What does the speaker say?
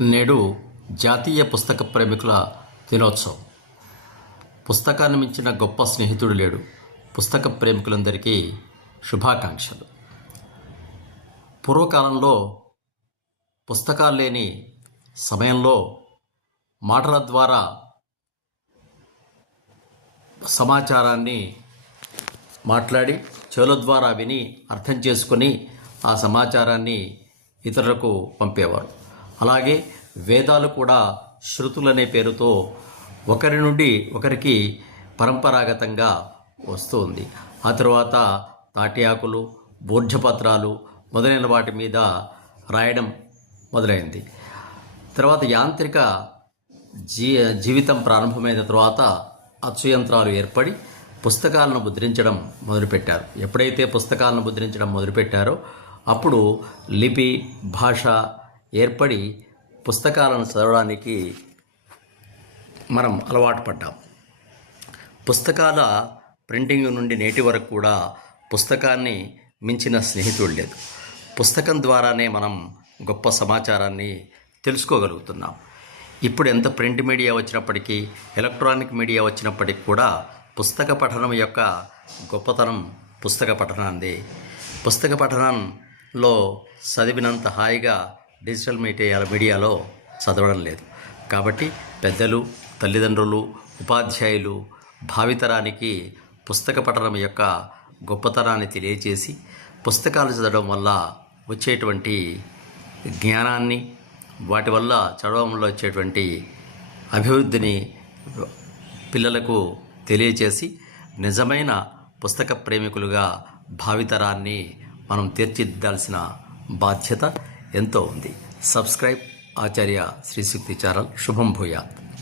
నేడు జాతీయ పుస్తక ప్రేమికుల దినోత్సవం. పుస్తకాన్ని మించిన గొప్ప స్నేహితుడు లేడు. పుస్తక ప్రేమికులందరికీ శుభాకాంక్షలు. పూర్వకాలంలో పుస్తకాలు లేని సమయంలో మాటల ద్వారా సమాచారాన్ని మాట్లాడి చెవుల ద్వారా విని అర్థం చేసుకొని ఆ సమాచారాన్ని ఇతరులకు పంపేవారు. అలాగే వేదాలు కూడా శృతులనే పేరుతో ఒకరి నుండి ఒకరికి పరంపరాగతంగా వస్తుంది. ఆ తరువాత తాటి ఆకులు బూర్జపత్రాలు మొదలైన వాటి మీద రాయడం మొదలైంది. తర్వాత యాంత్రిక జీ జీవితం ప్రారంభమైన తర్వాత అచ్చు యంత్రాలు ఏర్పడి పుస్తకాలను ముద్రించడం మొదలుపెట్టారు. ఎప్పుడైతే పుస్తకాలను ముద్రించడం మొదలుపెట్టారో అప్పుడు లిపి భాష ఏర్పడి పుస్తకాలను చదవడానికి మనం అలవాటు పడ్డాం. పుస్తకాల ప్రింటింగ్ నుండి నేటి వరకు కూడా పుస్తకాన్ని మించిన స్నేహితుడు లేదు. పుస్తకం ద్వారానే మనం గొప్ప సమాచారాన్ని తెలుసుకోగలుగుతున్నాం. ఇప్పుడు ఎంత ప్రింట్ మీడియా వచ్చినప్పటికీ ఎలక్ట్రానిక్ మీడియా వచ్చినప్పటికీ కూడా పుస్తక పఠనం యొక్క గొప్పతనం పుస్తక పఠనాన్ని పుస్తక పఠనంలో చదివినంత హాయిగా డిజిటల్ మీడియా మీడియాలో చదవడం లేదు. కాబట్టి పెద్దలు తల్లిదండ్రులు ఉపాధ్యాయులు భావితరానికి పుస్తక పఠనం యొక్క గొప్పతనాన్ని తెలియజేసి పుస్తకాలు చదవడం వల్ల వచ్చేటువంటి జ్ఞానాన్ని వాటి వల్ల చదవడంలో వచ్చేటువంటి అభివృద్ధిని పిల్లలకు తెలియచేసి నిజమైన పుస్తక ప్రేమికులుగా భావితరాన్ని మనం తీర్చిదిద్దాల్సిన బాధ్యత ఎంతో ఉంది. Subscribe Acharya Srishakti channel. శుభం భూయాత్.